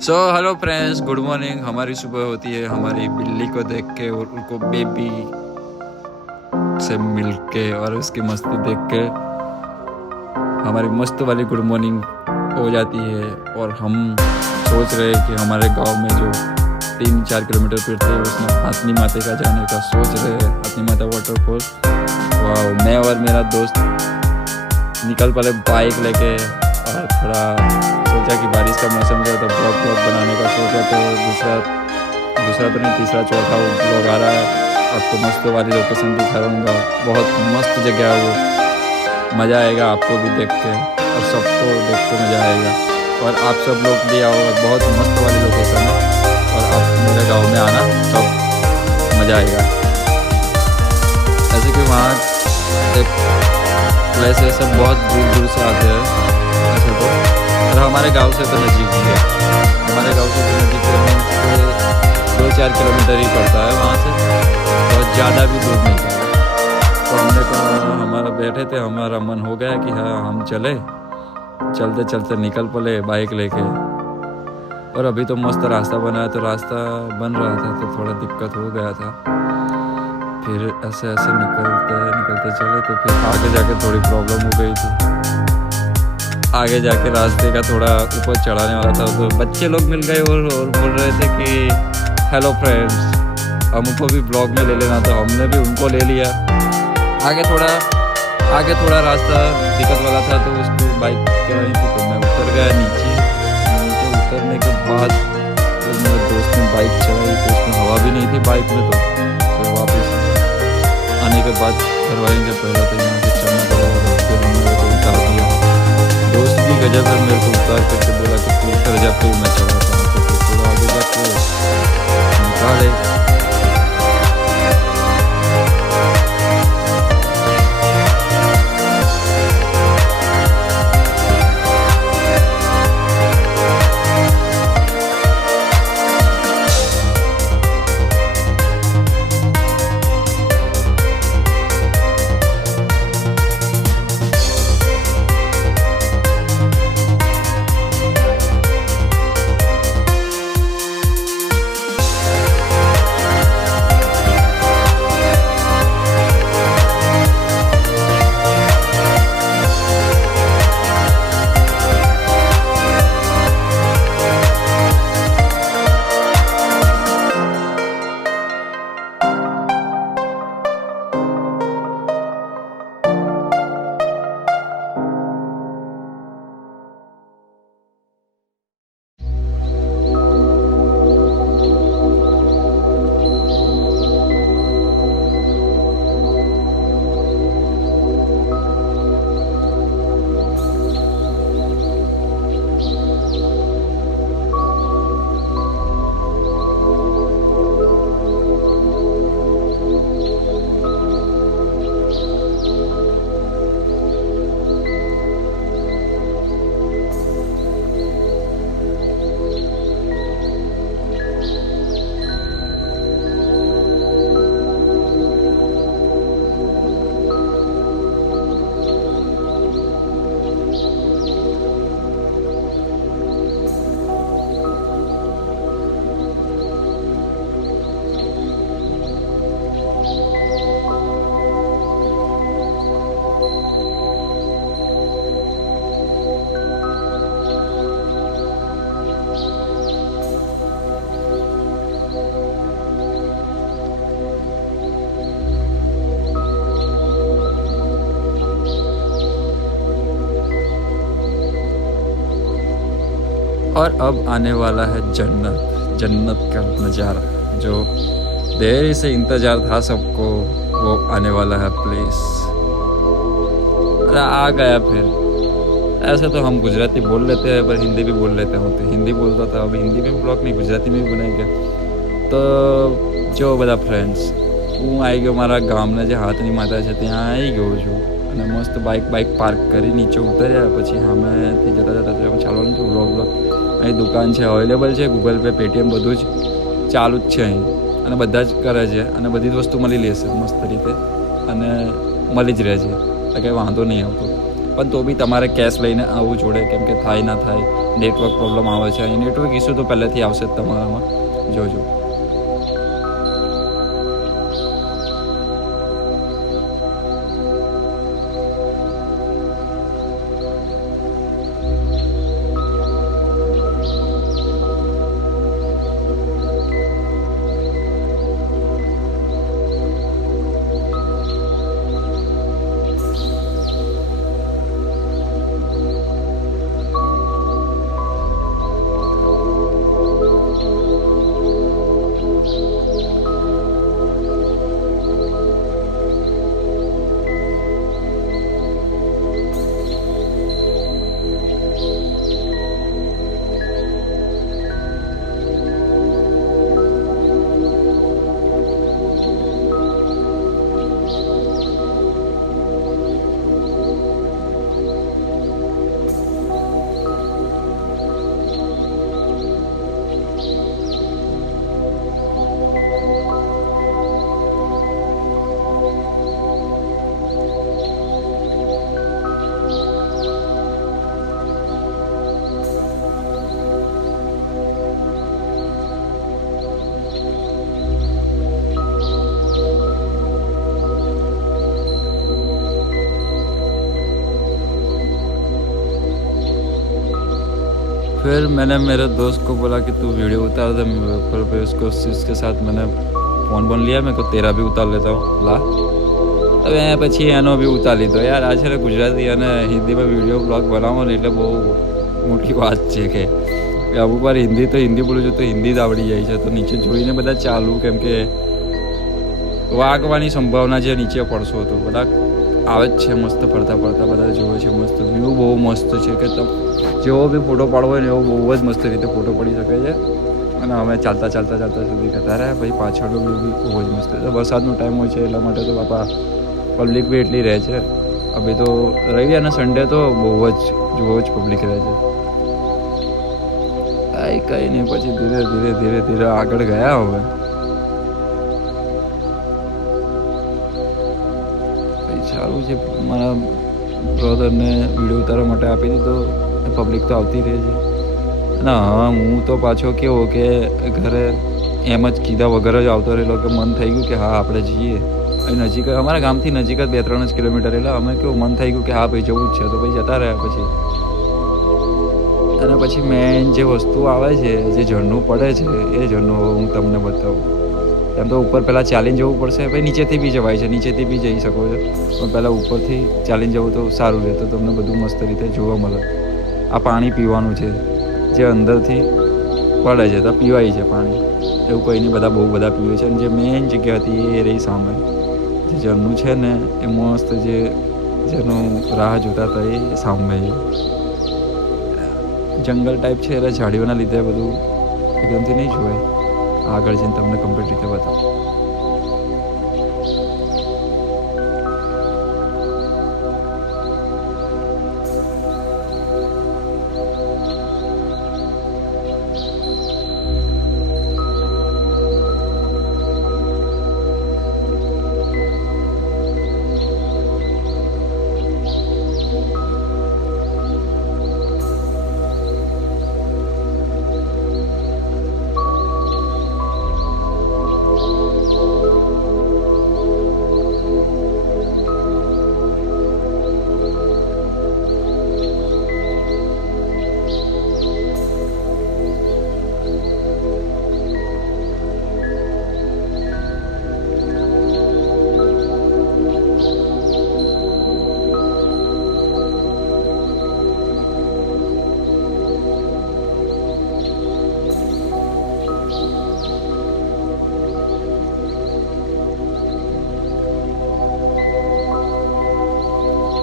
So hello friends, good morning. हमारी सुबह होती है हमारी बिल्ली को देख के और उनको बेबी से मिल के और उसकी मस्ती देख के हमारी मस्त वाली गुड मॉर्निंग हो जाती है। और हम सोच रहे हैं कि हमारे गांव में जो 3-4 किलोमीटर पड़ते हैं उसमें हाथनी माता का जाने का सोच रहे हैं। हाथनी माता वाटरफॉल, वाह। मैं और मेरा दोस्त निकल पड़े बाइक लेके और थोड़ा सोचा कि बारिश का मौसम जो है तो ब्लॉग बनाने का सोचा। तो दूसरा तो नहीं, तीसरा चौथा ब्लॉग आ रहा है। आपको मस्त वाली लोकेशन दिखा दूँगा, बहुत मस्त जगह है वो। मज़ा आएगा आपको भी देख के और सबको देख के मज़ा आएगा। और आप सब लोग भी आओ, बहुत मस्त वाली लोकेशन है और आप मेरे गाँव में आना, सब मज़ा आएगा। ऐसे कि वहाँ एक प्लेस है, सब बहुत दूर दूर से आते हैं ऐसे तो। और हमारे गांव से तो नज़दीक ही है, हमारे गांव से तो नज़दीक है, 2-4 किलोमीटर ही पड़ता है वहाँ से, बहुत ज़्यादा भी दूर नहीं है। तो हमने कहा, हमारा बैठे थे, हमारा मन हो गया कि हाँ हम चलते चलते निकल पड़े बाइक लेके। और अभी तो मस्त रास्ता बना है, तो रास्ता बन रहा था तो थोड़ा दिक्कत हो गया था। फिर ऐसे निकलते चले तो फिर आगे जाके थोड़ी प्रॉब्लम हो गई थी। आगे जाके रास्ते का थोड़ा ऊपर चढ़ाने वाला था तो बच्चे लोग मिल गए और बोल रहे थे कि हेलो फ्रेंड्स, हमको भी ब्लॉग में ले लेना। तो हमने भी उनको ले लिया। आगे थोड़ा रास्ता दिक्कत वाला था तो उसको बाइक चलानी थी तो मैं उतर गया नीचे उतरने के बाद तो मेरे दोस्त ने बाइक चलाई तो उसमें हवा भी नहीं थी बाइक में। तो फिर वापस आने के बाद करवाएंगे, पहले तो यहाँ से चलना पड़ेगा। फिर मेरे को उतार दिया दोस्त भी गजब है, मेरे को उतार करके बोला कि तू उतर जा, फिर मैं चलाता हूँ। तो फिर थोड़ा आगे जाके निकाले। और अब आने वाला है जन्नत का नज़ारा, जो देर से इंतज़ार था सबको, वो आने वाला है प्लेस। अरे आ गया फिर। ऐसे तो हम गुजराती बोल लेते हैं पर हिंदी भी बोल लेते हैं, तो हिंदी बोलता था, अब हिंदी में ब्लॉग नहीं गुजराती में भी बनाएंगे। तो जो બધા ફ્રેન્ડ્સ, હું આવી ગયો મારા ગામને જે હાથની માતા છે ત્યાં આવી ગયો છું અને મસ્ત બાઇક પાર્ક કરી નીચે ઉતર્યા પછી સામેથી જતા ચાલવાનું છે વ્લોગ અહીં દુકાન છે, અવેલેબલ છે, ગૂગલ પે, પેટીએમ બધું જ ચાલુ જ છે અહીં અને બધા જ કરે છે અને બધી જ વસ્તુ મળી લેશે મસ્ત રીતે અને મળી જ રહે છે, એટલે કંઈ વાંધો નહીં આવતો। પણ તો બી તમારે કેશ લઈને આવવું જોડે, કેમ કે થાય ના થાય નેટવર્ક પ્રોબ્લેમ આવે છે. અહીં નેટવર્ક ઇસ્યુ તો પહેલેથી આવશે જ તમારામાં, જોજો. फिर मैंने मेरे दोस्त को बोला कि तू वीडियो उतार दे, फिर उसको उसके साथ मैंने फ़ोन लिया, मेरे को तेरा भी उतार लेता हूँ, ला. હવે પછી એનો બી ઉતારી લીધો. યાર આ છે ને ગુજરાતી અને હિન્દીમાં વિડીયો બ્લોગ બનાવો ને એટલે બહુ મોટી વાત છે કે અમુક વાર હિન્દી બોલું છું તો હિન્દી જ આવડી જાય છે. તો નીચે જોઈને બધા ચાલુ, કેમ કે વાગવાની સંભાવના છે, નીચે પડશો તો બધા આવે જ છે મસ્ત ફરતા બધા જોવે છે. મસ્ત વ્યૂ બહુ મસ્ત છે કે જેવો બી ફોટો પાડવો હોય ને એવો બહુ જ મસ્ત રીતે ફોટો પડી શકે છે. અને અમે ચાલતા સુધી કરતા રહ્યા ભાઈ. પાછળનો વ્યૂ બી બહુ જ મસ્ત છે. વરસાદનો ટાઈમ હોય છે એટલા માટે તો બાપા પબ્લિક બી એટલી રહે છે. હવે તો રવિ અને સન્ડે તો બહુ જ પબ્લિક રહે છે. કંઈ નહીં, પછી ધીરે આગળ ગયા. હવે સારું છે, મારા બ્રધરને વિડીયો ઉતારવા માટે આપી દીધો. પબ્લિક તો આવતી રહે છે. અને હા, હું તો પાછો કેવો કે ઘરે એમ જ કીધા વગર જ આવતો રહેલો કે મન થઈ ગયું કે હા આપણે જઈએ. અહીં નજીક, અમારા ગામથી નજીક જ 2-3 જ કિલોમીટર. એટલે અમે કેવું મન થઈ ગયું કે હા ભાઈ જવું જ છે, તો ભાઈ જતા રહ્યા પછી. અને પછી મેન જે વસ્તુ આવે છે, જે ઝરણું પડે છે, એ ઝરણું હું તમને બતાવું. એમ તો ઉપર પહેલાં ચાલીને જવું પડશે, ભાઈ નીચેથી બી જવાય છે, નીચેથી બી જઈ શકો છો. પણ પહેલાં ઉપરથી ચાલીને જવું તો સારું રહે, તો તમને બધું મસ્ત રીતે જોવા મળે. આ પાણી પીવાનું છે જે અંદરથી પડે છે, તો પીવાય છે પાણી, એવું કંઈ નહીં. બહુ બધા પીવે છે. અને જે મેઇન જગ્યા હતી એ રહી સામે, જે ઝરણું છે ને એ મસ્ત, જેનું રાહ જોતા હતા એ સામે છે. જંગલ ટાઈપ છે એટલે ઝાડીઓના લીધે બધું એકદમથી નહીં જોવાય. આગળ જઈને તમને કમ્પ્લીટ રીતે બતાવું.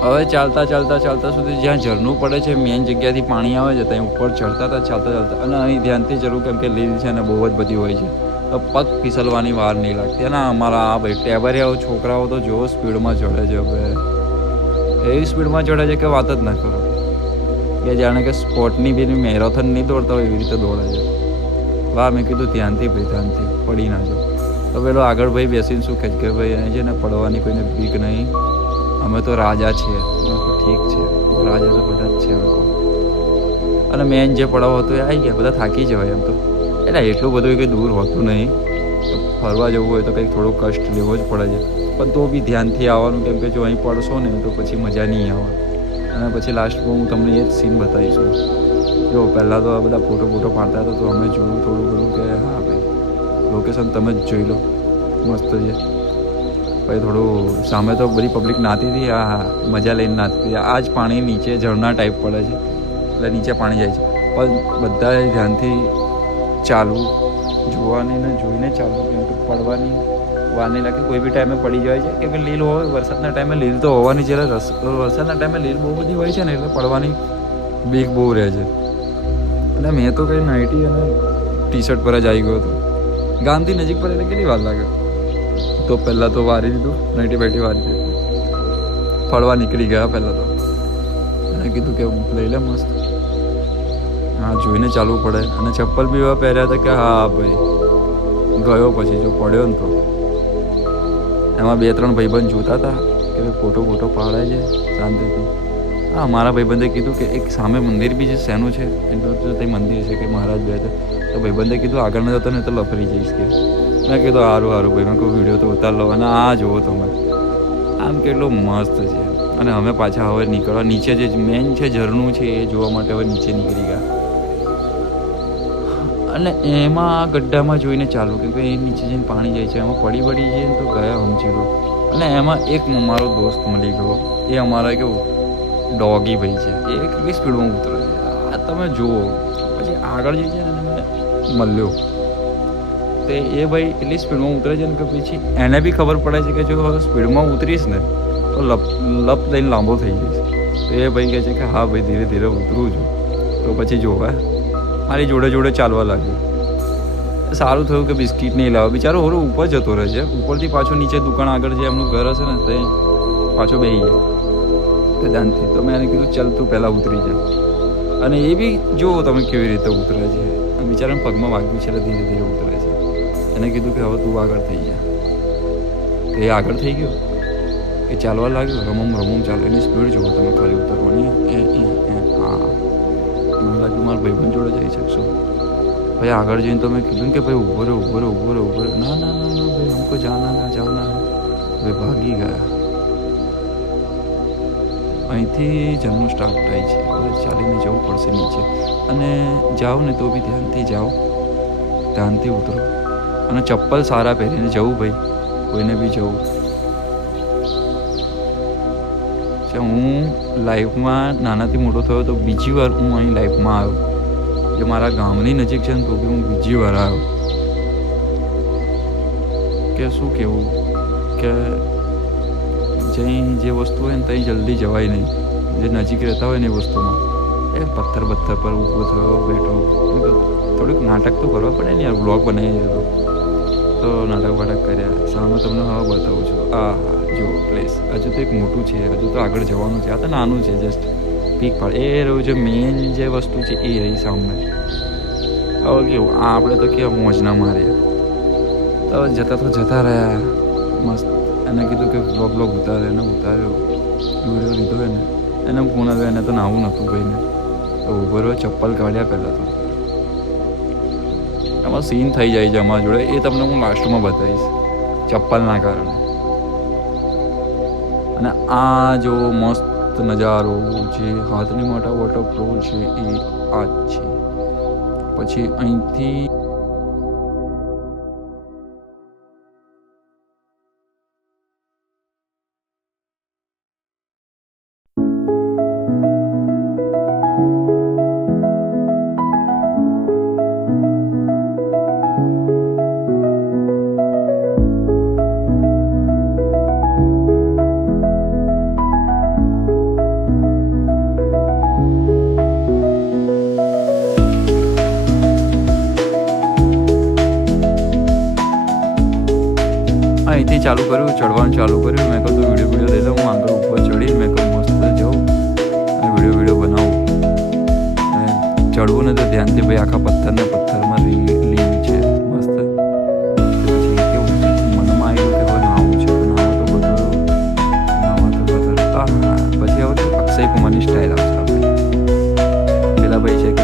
હવે ચાલતા સુધી જ્યાં ઝરણું પડે છે, મેન જગ્યાથી પાણી આવે છે, ત્યાં ઉપર ચડતા હતા ચાલતા. અને અહીં ધ્યાનથી જરૂર, કેમ કે લીલ છે ને બહુ જ બધી હોય છે, તો પગ ફિસલવાની વાર નહીં લાગતી. અને અમારા આ ભાઈ ટેબરિયાઓ છોકરાઓ તો જો સ્પીડમાં ચડે છે. હવે એવી સ્પીડમાં ચડે છે કે વાત જ ના કરો, કે જાણે કે સ્પોર્ટની બી મેરેથોન નહીં દોડતા હોય એવી રીતે દોડે છે. વાહ, મેં કીધું ધ્યાનથી પડી ના જાઓ. તો પેલો આગળ ભાઈ બેસીને શું કહે કે ભાઈ અહીં છે ને પડવાની કોઈને બીક નહીં, અમે તો રાજા છીએ. ઠીક છે, રાજા તો બધા જ છે લોકો. અને મેન જે પડાવ હતો એ આવી ગયા, બધા થાકી જવાય એમ તો. એટલે એટલું બધું કંઈ દૂર હોતું નહીં, ફરવા જવું હોય તો કંઈક થોડો કષ્ટ લેવો જ પડે છે, પણ તો બી ધ્યાનથી આવવાનું, કેમ કે જો અહીં પડશો ને તો પછી મજા નહીં આવે. અને પછી લાસ્ટમાં હું તમને એ જ સીન બતાવીશું. જો પહેલાં તો આ બધા ફોટો પાડતા હતા, તો અમે જોયું થોડું ઘણું કે હા ભાઈ લોકેશન તમે જ જોઈ લો, મસ્ત છે. ભાઈ થોડું સામે તો બધી પબ્લિક નાતી હતી, હા મજા લઈને નાતી હતી. આ જ પાણી નીચે ઝરણા ટાઈપ પડે છે, એટલે નીચે પાણી જાય છે, પણ બધાએ ધ્યાનથી ચાલવું, જોવાની ને જોઈને ચાલવું, કેમ કે પડવાની વાર નહીં લાગે. કોઈ બી ટાઈમે પડી જાય છે, કેમ કે લીલ હોય, વરસાદના ટાઈમે લીલ તો હોવાની, જ્યારે વરસાદના ટાઈમે લીલ બહુ બધી હોય છે ને, એટલે પડવાની બીક બહુ રહે છે. એટલે મેં તો કંઈ નાઇટી અને ટી-શર્ટ પર જ આવી ગયો હતો. ગામથી નજીક પર એટલે કેટલી વાર લાગે, તો પહેલાં તો વારી દીધું, નાઇટી બાઇટી વારી દીધું, ફરવા નીકળી ગયા. પહેલાં તો એને કીધું કે લઈ લે મસ્ત, હા જોઈને ચાલવું પડે. અને ચપ્પલ બી એવા પહેર્યા હતા કે હા ભાઈ ગયો, પછી જો પડ્યો ને તો એમાં 2-3 ભાઈબંધ જોતા હતા કે ભાઈ ફોટો પાડાય છે શાંતિથી. હા મારા ભાઈબંધે કીધું કે એક સામે મંદિર બી છે, શેનું છે એ તો તે મંદિર છે કે મહારાજ બે હતા, તો ભાઈબંધે કીધું આગળ ન જતો ને તો લફરી જઈશ કે. મેં કીધું સારું ભાઈ, મેં કોઈ વિડીયો તો ઉતાર લો. અને આ જુઓ તમે આમ કેટલું મસ્ત છે. અને અમે પાછા હવે નીકળવા, નીચે જે મેન છે ઝરણું છે એ જોવા માટે હવે નીચે નીકળી ગયા. અને એમાં ગड्ढામાં જોઈને ચાલુ, કે ભાઈ એ નીચે જઈને પાણી જાય છે, એમાં પડી જઈએ ને તો ગયા સમજી ગયો. અને એમાં એક મારો દોસ્ત મળી ગયો, એ અમારા કેવું ડોગી ભાઈ છે, એ કેટલી સ્પીડમાં ઉતરે છે આ તમે જુઓ. પછી આગળ જઈએ ને મેં મળ્યો તો એ ભાઈ એટલી સ્પીડમાં ઉતરે છે ને કે પછી એને બી ખબર પડે છે કે જો સ્પીડમાં ઉતરીશ ને તો લપ લઈને લાંબો થઈ જઈશ. તો એ ભાઈ કહે છે કે હા ભાઈ ધીરે ધીરે ઉતરું છું. તો પછી જોવા મારી જોડે ચાલવા લાગ્યું. સારું થયું કે બિસ્કિટ નહીં લાવ્યો, બિચારો ઓરો ઉપર જતો રહે છે, ઉપરથી પાછો નીચે દુકાન આગળ જે એમનું ઘર હશે ને તે પાછો બેસી જાય તે દાનથી. તો મેં એને કીધું ચાલ તું પહેલાં ઉતરી જા. અને એ બી જુઓ તમે કેવી રીતે ઉતરે છે, બિચારાને પગમાં વાગ્યું છે એટલે ધીરે ધીરે ઉતરે છે. એને કીધું કે હવે તું આગળ થઈ જા. તો એ આગળ થઈ ગયો, એ ચાલવા લાગ્યો, રમમ ચાલે. એની સ્પીડ જુઓ તમે ખાલી ઉતરવાની. હા મને લાગ્યું મારા ભાઈબંધ જોડે જઈ શકશો. ભાઈ આગળ જઈને તો મેં કીધું કે ભાઈ ઉભો રહો. ના ભાઈ हमको જાના ભાઈ ભાગી ગયા. અહીંથી ઝરણું સ્ટાર્ટ થાય છે, હવે ચાલીને જવું પડશે નીચે. અને જાઓ ને તો બી ધ્યાનથી જાઓ, ધ્યાનથી ઉતરો. અને ચપ્પલ સારા પહેરીને જવું ભાઈ, કોઈને બી જવું. હું લાઈફમાં નાનાથી મોટો થયો તો બીજી વાર હું અહીં લાઈફમાં આવ્યો. જે મારા ગામની નજીક છે ને તો બી હું બીજી વાર આવ્યો. કે શું કહેવું કે જે વસ્તુ હોય ને ત્યાં જલ્દી જવાય નહીં. જે નજીક રહેતા હોય ને એ વસ્તુમાં એ પથ્થર પર ઊભો થયો બેઠો. થોડુંક નાટક તો કરવા પડે ને યાર, બ્લોગ બનાવી દીધો તો નાટક કર્યા. સામે તમને હવે બતાવું છું. હા જો પ્લેસ હજુ તો એક મોટું છે, હજુ તો આગળ જવાનું છે. આ તો નાનું છે, જસ્ટ પીક પાડ. એ રહ્યું છે મેન જે વસ્તુ છે એ રહી સામે. હવે કેવું આપણે તો કેવા મોજના માર્યા, તો જતા રહ્યા મસ્ત. એને કીધું કે બ્લોગ ઉતારે, એને ઉતાર્યો, વિડીયો લીધો એને ફોન આવ્યો. એને તો નાવું નહોતું ભાઈને, તો ઉભો રહ્યો, ચપ્પલ કાઢ્યા. પહેલાં તો એમાં સીન થઈ જાય છે અમારા જોડે, એ તમને હું લાસ્ટમાં બતાવીશ ચપ્પલના કારણે. અને આ જો મસ્ત નજારો જે હાથની મોટા વોટરફોલ છે એ આ જ છે. પછી અહીંથી અહીંથી ચાલુ કર્યું, ચડવાનું ચાલુ કર્યું. મેં કહું તો વિડીયો લઈ લઉં. હું આગળ ઉપર ચડી, મેં કહું મસ્ત જાઉં અને વિડીયો બનાવું. અને ચડવું ને તો ધ્યાનથી ભાઈ આખા પથ્થરમાં લીન છે મસ્ત. પછી કેવું મનમાં આવ્યું કે હવે નાવું છે, નાવા તો બધું. પછી હવે અક્ષય કુમારની સ્ટાઇલ આવશે આપણે. પેલા ભાઈ છે કે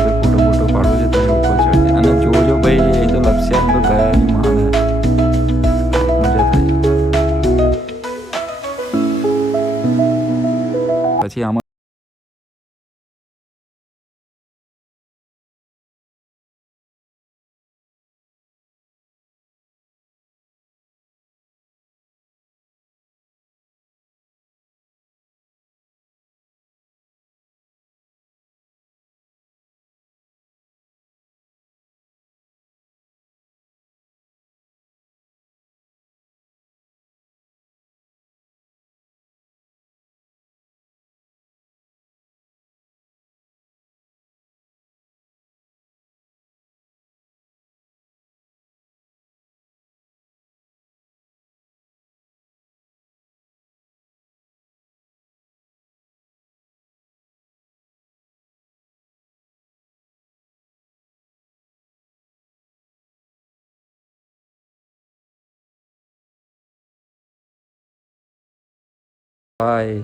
बाय।